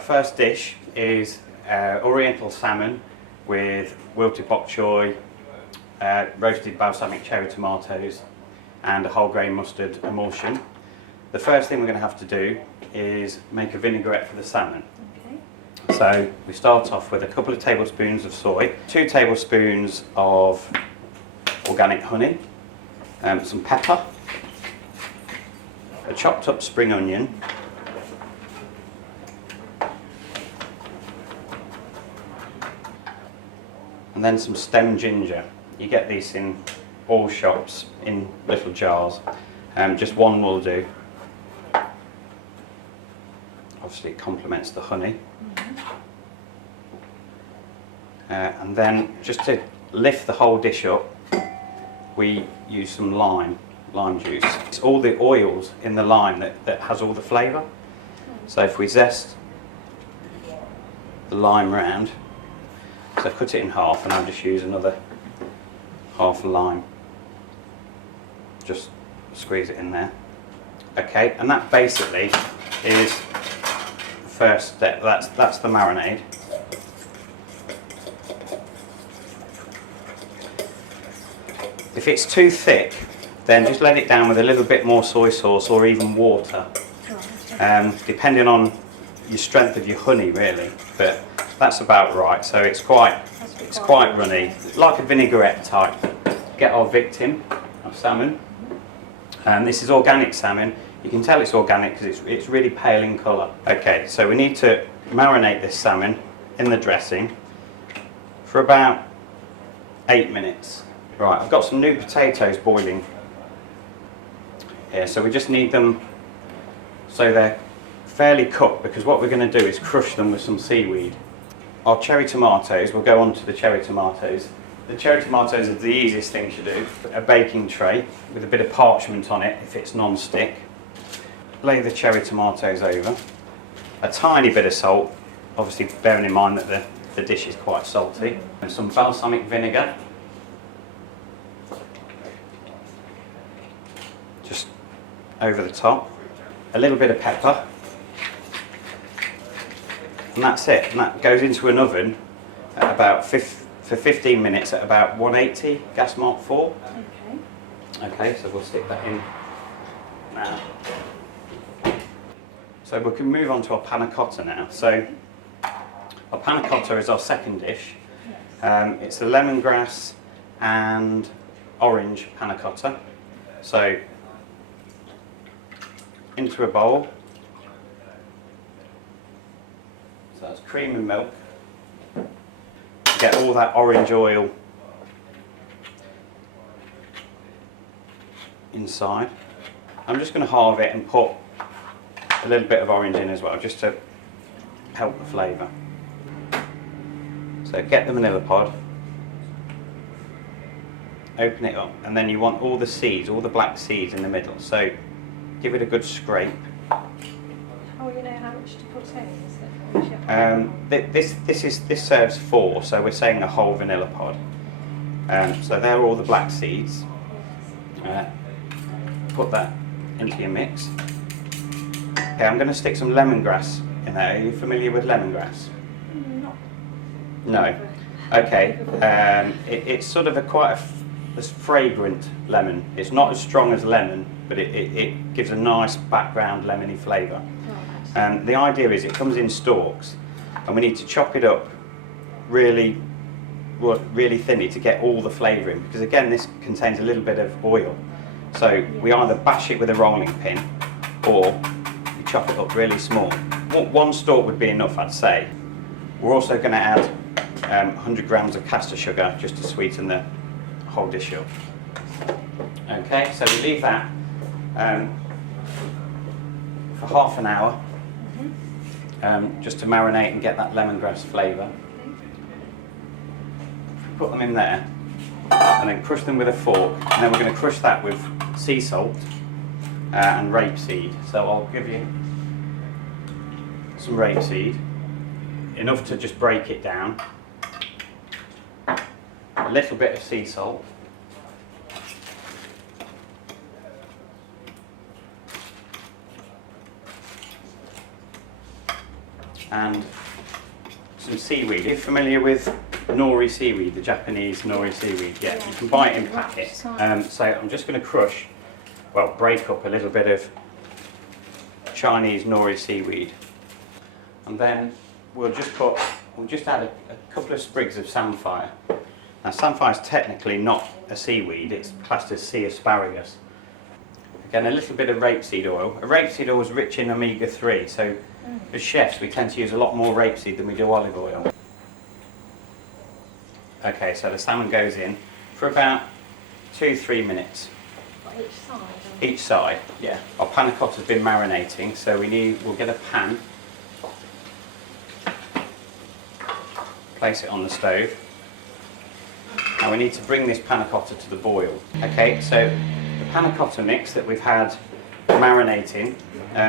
our first dish is Oriental Salmon with wilted Bok Choi, roasted balsamic cherry tomatoes and a whole grain mustard emulsion. The first thing we're going to have to do is make a vinaigrette for the salmon. Okay. So we start off with a couple of tablespoons of soy, 2 tablespoons of organic honey, some pepper, a chopped up spring onion, and then some stem ginger. You get these in all shops in little jars. Just one will do. Obviously it complements the honey. And then just to lift the whole dish up, we use some lime juice. It's all the oils in the lime that has all the flavour. So if we zest the lime round, so cut it in half, and I'll just use another half a lime. Just squeeze it in there. Okay, and that basically is the first step. That's the marinade. If it's too thick, then just let it down with a little bit more soy sauce or even water, depending on your strength of your honey, really. But that's about right. So it's quite runny, like a vinaigrette type. Get our victim of salmon. This is organic salmon. You can tell it's organic because it's really pale in colour. Okay, so we need to marinate this salmon in the dressing for about 8 minutes. Right, I've got some new potatoes boiling here, so we just need them so they're fairly cooked, because what we're going to do is crush them with some seaweed. Our cherry tomatoes, we'll go on to the cherry tomatoes. The cherry tomatoes are the easiest thing to do. A baking tray with a bit of parchment on it if it's non-stick. Lay the cherry tomatoes over. A tiny bit of salt, obviously bearing in mind that the dish is quite salty. And some balsamic vinegar. Just over the top. A little bit of pepper. And that's it. And that goes into an oven at about for 15 minutes at about 180, gas mark 4. Okay, so we'll stick that in now. So we can move on to our panna cotta now. So our panna cotta is our second dish. It's a lemongrass and orange panna cotta. So into a bowl. So that's cream and milk. Get all that orange oil inside. I'm just going to halve it and put a little bit of orange in as well, just to help the flavour. So get the manila pod, open it up, and then you want all the seeds, all the black seeds in the middle. So give it a good scrape. Oh, you know how much to put in? This serves 4, so we're saying a whole vanilla pod. So they're all the black seeds. Put that into your mix. Okay, I'm going to stick some lemongrass in there. Are you familiar with lemongrass? No. Okay. It's sort of quite a fragrant lemon. It's not as strong as lemon, but it gives a nice background lemony flavour. The idea is it comes in stalks, and we need to chop it up really thinly to get all the flavour in, because again this contains a little bit of oil. So we either bash it with a rolling pin or we chop it up really small. One stalk would be enough, I'd say. We're also going to add 100 grams of caster sugar just to sweeten the whole dish up. Okay, so we leave that for half an hour. Just to marinate and get that lemongrass flavour. Put them in there and then crush them with a fork, and then we're going to crush that with sea salt and rapeseed. So I'll give you some rapeseed, enough to just break it down, a little bit of sea salt, and some seaweed. Are you familiar with nori seaweed, the Japanese nori seaweed? Yeah, you can buy it in packets. So I'm just going to crush, well, break up a little bit of Chinese nori seaweed, and then we'll just add a couple of sprigs of samphire. Now, samphire is technically not a seaweed; it's classed as sea asparagus. Again, a little bit of rapeseed oil. A rapeseed oil is rich in omega-3, so as chefs we tend to use a lot more rapeseed than we do olive oil. Okay, so the salmon goes in for about 2-3 minutes. Each side? Each side, yeah. Our panna cotta's been marinating, so we'll get a pan, place it on the stove. Now we need to bring this panna cotta to the boil. Okay, so the panna cotta mix that we've had marinating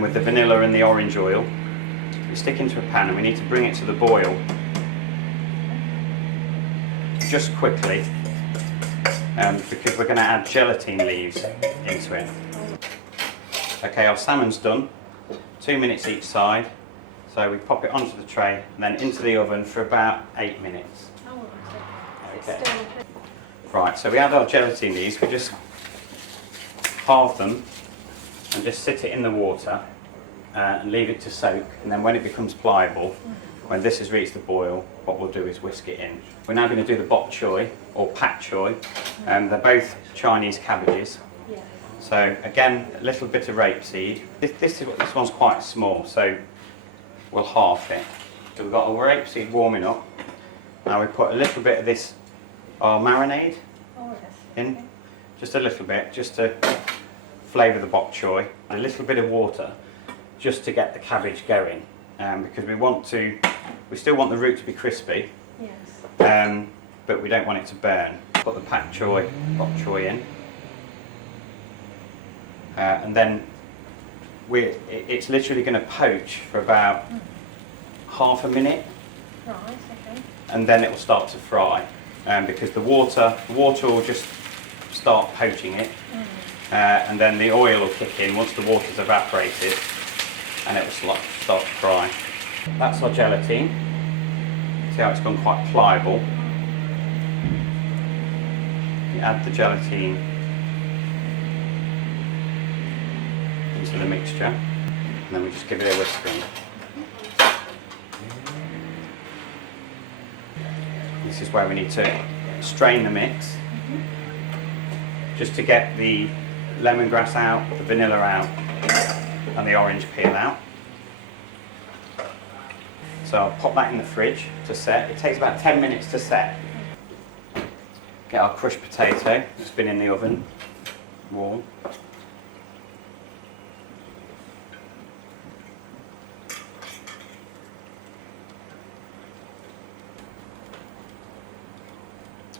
with the vanilla and the orange oil, we stick into a pan and we need to bring it to the boil just quickly because we're going to add gelatine leaves into it. Okay, our salmon's done, 2 minutes each side, so we pop it onto the tray and then into the oven for about 8 minutes. Oh, Okay. Right, so we add our gelatine leaves, we just halve them and just sit it in the water and leave it to soak, and then when it becomes pliable, when this has reached the boil, what we'll do is whisk it in. We're now going to do the Bok Choi or Pak Choi. They're both Chinese cabbages. Yeah. So again, a little bit of rapeseed. This one's quite small, so we'll half it. So we've got our rapeseed warming up. Now we put a little bit of this, our marinade, in, just a little bit, just to flavour the bok choy. A little bit of water, just to get the cabbage going, because we still want the root to be crispy, Yes. but we don't want it to burn. Put the pak choy, bok choy in, and then it's literally going to poach for about half a minute. Right, okay. And then it will start to fry, because the water will just start poaching it, and then the oil will kick in once the water's evaporated, and it will start to fry. That's our gelatine. See how it's gone quite pliable. You add the gelatine into the mixture, and then we just give it a whisk. This is where we need to strain the mix, just to get the lemongrass out, the vanilla out, and the orange peel out. So I'll pop that in the fridge to set. It takes about 10 minutes to set. Get our crushed potato, it's been in the oven, warm.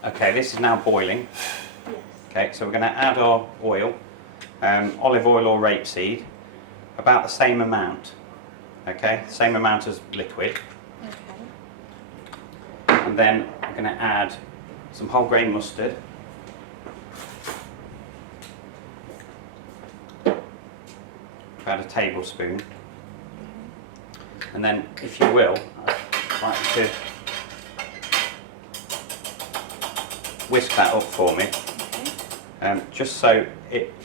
Okay, this is now boiling. Yes. Okay, so we're going to add our oil, olive oil or rapeseed, about the same amount. Okay, same amount as liquid. Okay. And then we're going to add some whole grain mustard. About a tablespoon. And then, if you will, I'd like you to whisk that up for me, just so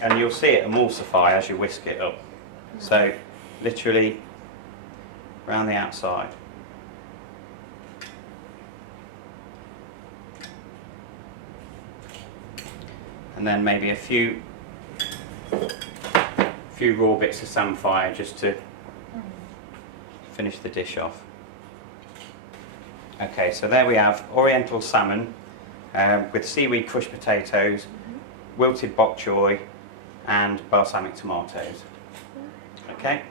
and you'll see it emulsify as you whisk it up. So literally around the outside. And then maybe a few raw bits of samphire just to finish the dish off. Okay, so there we have Oriental salmon with seaweed crushed potatoes, wilted bok choy, and balsamic tomatoes. Okay.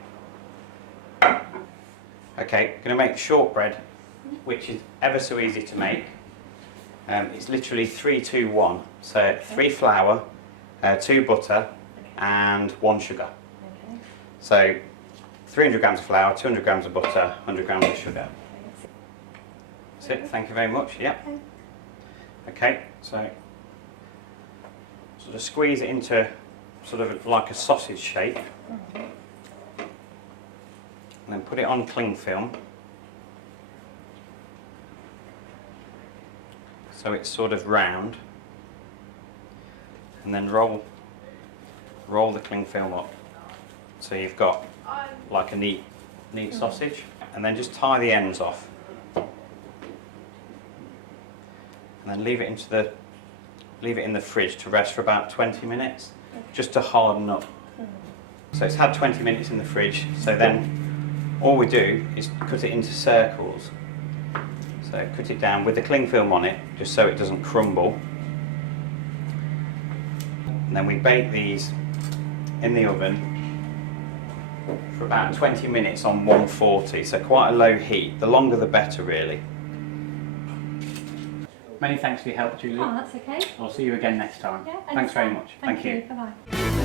Okay, going to make shortbread, which is ever so easy to make. It's literally 3, 2, 1. So 3 flour, 2 butter, and 1 sugar. Okay. So 300 grams of flour, 200 grams of butter, 100 grams of sugar. That's it. Thank you very much. Yep. Okay, so sort of squeeze it into sort of like a sausage shape, and then put it on cling film. so it's sort of round, and then roll the cling film up so you've got like a neat sausage, and then just tie the ends off, and then leave it in the fridge to rest for about 20 minutes, just to harden up. So it's had 20 minutes in the fridge, so then all we do is cut it into circles. So cut it down with the cling film on it, just so it doesn't crumble. And then we bake these in the oven for about 20 minutes on 140, so quite a low heat. The longer the better, really. Many thanks for your help, Julie. Oh, that's okay. I'll see you again next time. Yeah, Thanks very anytime. much. Thank you. Bye-bye.